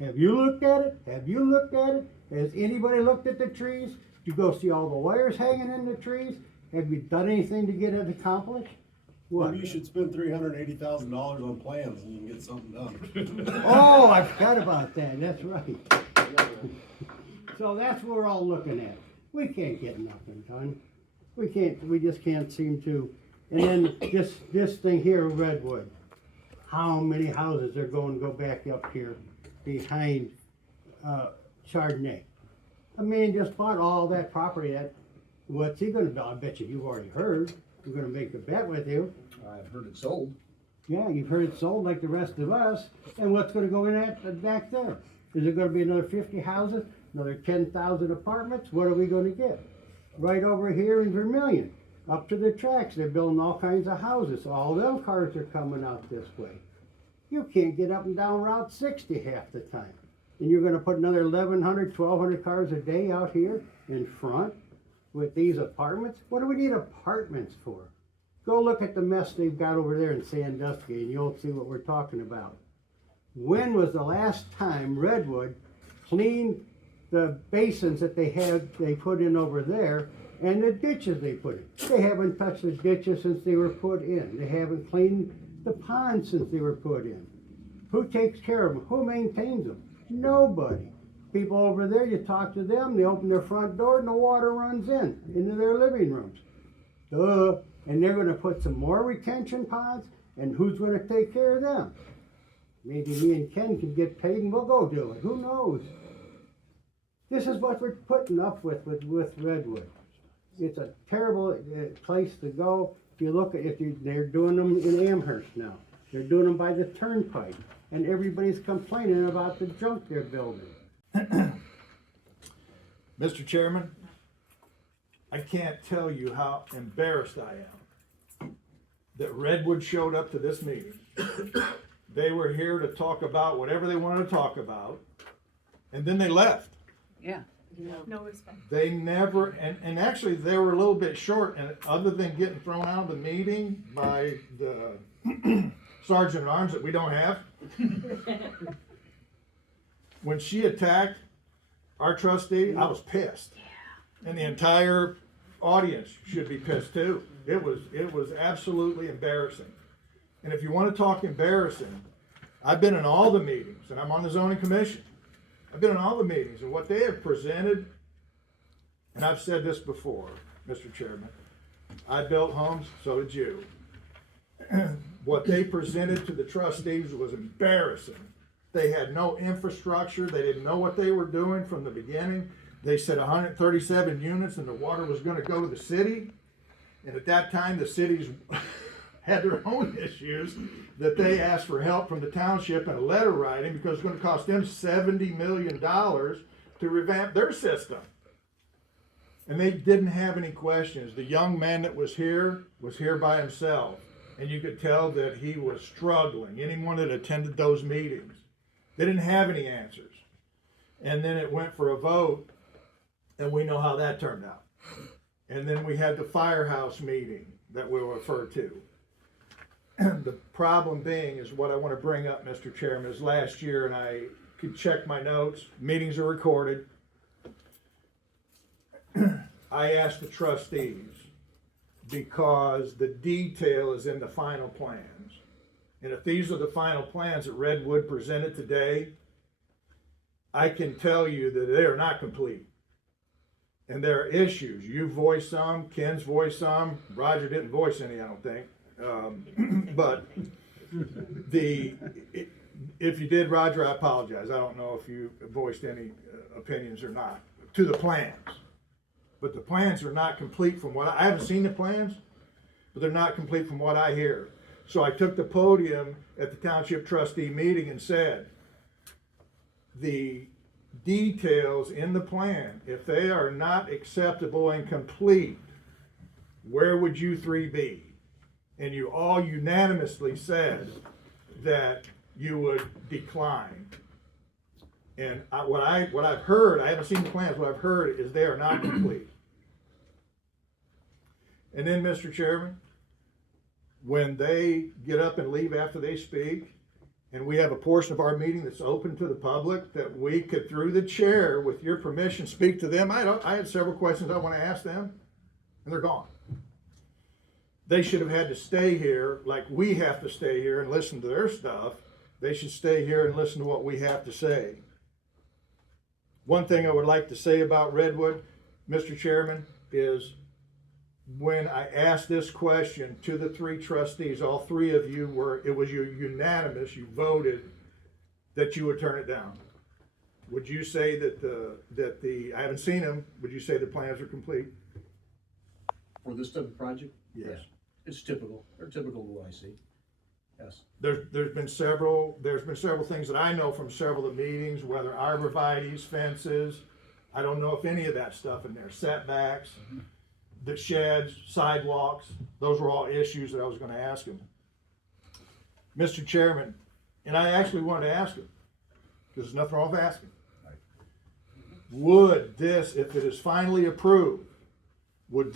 Have you looked at it? Have you looked at it? Has anybody looked at the trees? Did you go see all the wires hanging in the trees? Have you done anything to get it accomplished? What? Maybe you should spend $380,000 on plans and you can get something done. Oh, I forgot about that, that's right. So that's what we're all looking at. We can't get nothing done. We just can't seem to. And then this thing here, Redwood, how many houses are going to go back up here behind Chardonnay? A man just bought all that property. What's he gonna do? I bet you've already heard. I'm gonna make a bet with you. I've heard it sold. Yeah, you've heard it sold like the rest of us. And what's gonna go in that back there? Is it gonna be another 50 houses, another 10,000 apartments? What are we gonna get? Right over here in Vermillion, up to the tracks, they're building all kinds of houses. All them cars are coming out this way. You can't get up and down Route 60 half the time. And you're gonna put another 1,100, 1,200 cars a day out here in front with these apartments? What do we need apartments for? Go look at the mess they've got over there in Sandusky and you'll see what we're talking about. When was the last time Redwood cleaned the basins that they put in over there and the ditches they put in? They haven't touched the ditches since they were put in. They haven't cleaned the ponds since they were put in. Who takes care of them? Who maintains them? Nobody. People over there, you talk to them, they open their front door and the water runs into their living rooms. Duh. And they're gonna put some more retention ponds, and who's gonna take care of them? Maybe me and Ken can get paid and we'll go do it, who knows? This is what we're putting up with Redwood. It's a terrible place to go. If you look at, they're doing them in Amherst now. They're doing them by the turnpike, and everybody's complaining about the junk they're building. Mr. Chairman, I can't tell you how embarrassed I am that Redwood showed up to this meeting. They were here to talk about whatever they wanted to talk about, and then they left. Yeah. No respect. They never, and actually they were a little bit short, and other than getting thrown out of the meeting by the sergeant at arms that we don't have, when she attacked our trustee, I was pissed. And the entire audience should be pissed too. It was absolutely embarrassing. And if you want to talk embarrassing, I've been in all the meetings, and I'm on the zoning commission. I've been in all the meetings, and what they have presented, and I've said this before, Mr. Chairman, I built homes, so did you. What they presented to the trustees was embarrassing. They had no infrastructure. They didn't know what they were doing from the beginning. They said 137 units and the water was going to go to the city. And at that time, the cities had their own issues that they asked for help from the township and a letter writing because it's going to cost them $70 million to revamp their system. And they didn't have any questions. The young man that was here by himself. And you could tell that he was struggling. Anyone that attended those meetings, they didn't have any answers. And then it went for a vote, and we know how that turned out. And then we had the firehouse meeting that we'll refer to. The problem being is what I want to bring up, Mr. Chairman, is last year, and I could check my notes, meetings are recorded. I asked the trustees, because the detail is in the final plans. And if these are the final plans that Redwood presented today, I can tell you that they are not complete. And there are issues. You voiced some, Ken's voiced some, Roger didn't voice any, I don't think. But if you did, Roger, I apologize. I don't know if you voiced any opinions or not to the plans. But the plans are not complete from what I haven't seen the plans, but they're not complete from what I hear. So I took the podium at the township trustee meeting and said, the details in the plan, if they are not acceptable and complete, where would you three be? And you all unanimously said that you would decline. And what I've heard, I haven't seen the plans, what I've heard is they are not complete. And then, Mr. Chairman, when they get up and leave after they speak, and we have a portion of our meeting that's open to the public, that we could, through the chair, with your permission, speak to them. I had several questions I want to ask them, and they're gone. They should have had to stay here like we have to stay here and listen to their stuff. They should stay here and listen to what we have to say. One thing I would like to say about Redwood, Mr. Chairman, is when I asked this question to the three trustees, all three of you it was unanimous, you voted that you would turn it down. Would you say that I haven't seen them, would you say the plans are complete? For this type of project? Yes. It's typical, or typical to what I see. Yes. There's been several things that I know from several of the meetings, whether arborvitae's, fences, I don't know if any of that stuff in there, setbacks, the sheds, sidewalks, those were all issues that I was gonna ask him. Mr. Chairman, and I actually wanted to ask him, because there's nothing wrong with asking. Would this, if it is finally approved, would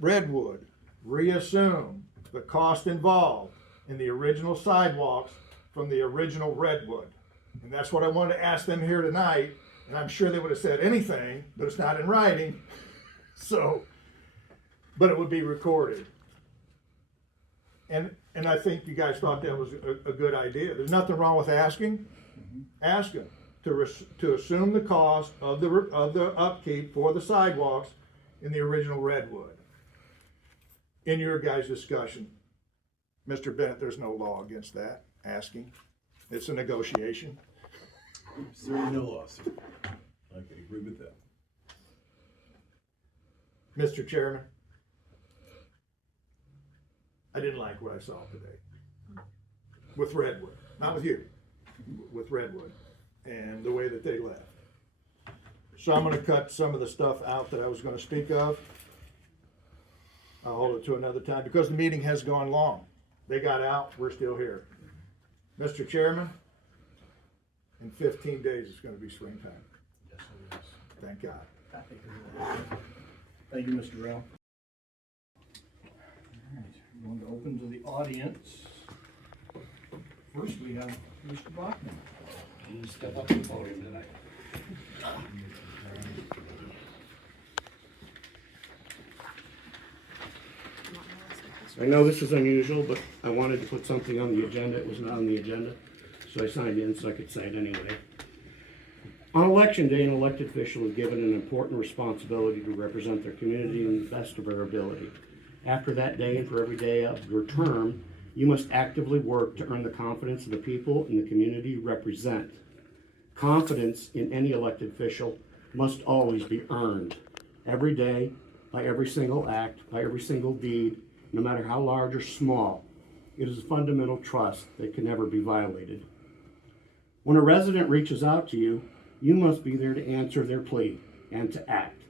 Redwood, reassume the cost involved in the original sidewalks from the original Redwood? And that's what I wanted to ask them here tonight, and I'm sure they would have said anything, but it's not in writing, so, but it would be recorded. And I think you guys thought that was a good idea. There's nothing wrong with asking. Ask them to assume the cost of the upkeep for the sidewalks in the original Redwood. In your guys' discussion, Mr. Bennett, there's no law against that, asking. It's a negotiation. Certainly no loss. I can agree with that. Mr. Chairman, I didn't like what I saw today with Redwood, not with you, with Redwood, and the way that they left. So I'm gonna cut some of the stuff out that I was gonna speak of. I'll hold it to another time, because the meeting has gone long. They got out, we're still here. Mr. Chairman, in 15 days, it's gonna be springtime. Yes, it is. Thank God. Thank you, Mr. Rao. All right, we're going to open to the audience. First, we have Mr. Bachman. I'm gonna step up to the podium tonight. I know this is unusual, but I wanted to put something on the agenda. It was not on the agenda, so I signed in so I could say it anyway. On election day, an elected official is given an important responsibility to represent their community in the best of their ability. After that day and for every day of your term, you must actively work to earn the confidence of the people in the community you represent. Confidence in any elected official must always be earned, every day, by every single act, by every single deed, no matter how large or small. It is a fundamental trust that can never be violated. When a resident reaches out to you, you must be there to answer their plea and to act.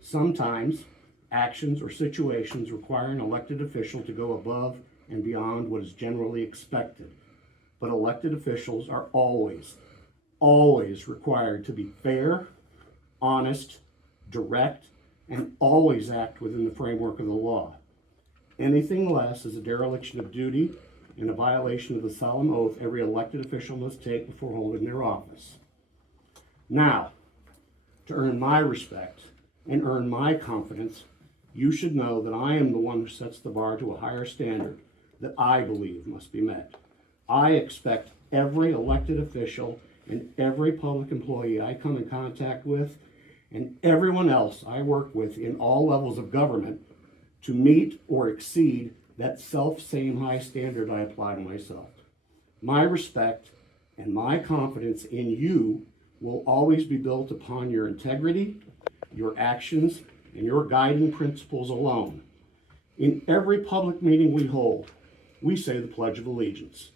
Sometimes, actions or situations require an elected official to go above and beyond what is generally expected. But elected officials are always required to be fair, honest, direct, and always act within the framework of the law. Anything less is a dereliction of duty and a violation of the solemn oath every elected official must take before holding their office. Now, to earn my respect and earn my confidence, you should know that I am the one who sets the bar to a higher standard that I believe must be met. I expect every elected official and every public employee I come in contact with and everyone else I work with in all levels of government to meet or exceed that self-same high standard I apply to myself. My respect and my confidence in you will always be built upon your integrity, your actions, and your guiding principles alone. In every public meeting we hold, we say the Pledge of Allegiance.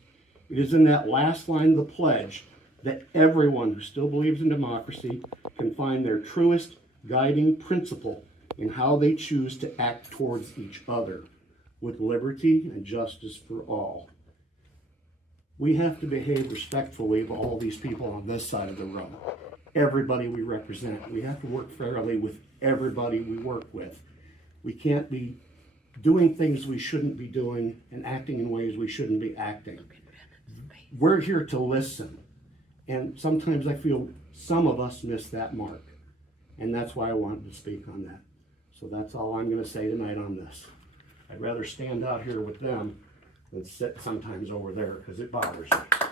It is in that last line of the pledge that everyone who still believes in democracy can find their truest guiding principle in how they choose to act towards each other with liberty and justice for all. We have to behave respectfully of all these people on this side of the room. Everybody we represent. We have to work fairly with everybody we work with. We can't be doing things we shouldn't be doing and acting in ways we shouldn't be acting. we're here to listen. And sometimes I feel some of us miss that mark. And that's why I wanted to speak on that. So that's all I'm gonna say tonight on this. I'd rather stand out here with them than sit sometimes over there, because it bothers me.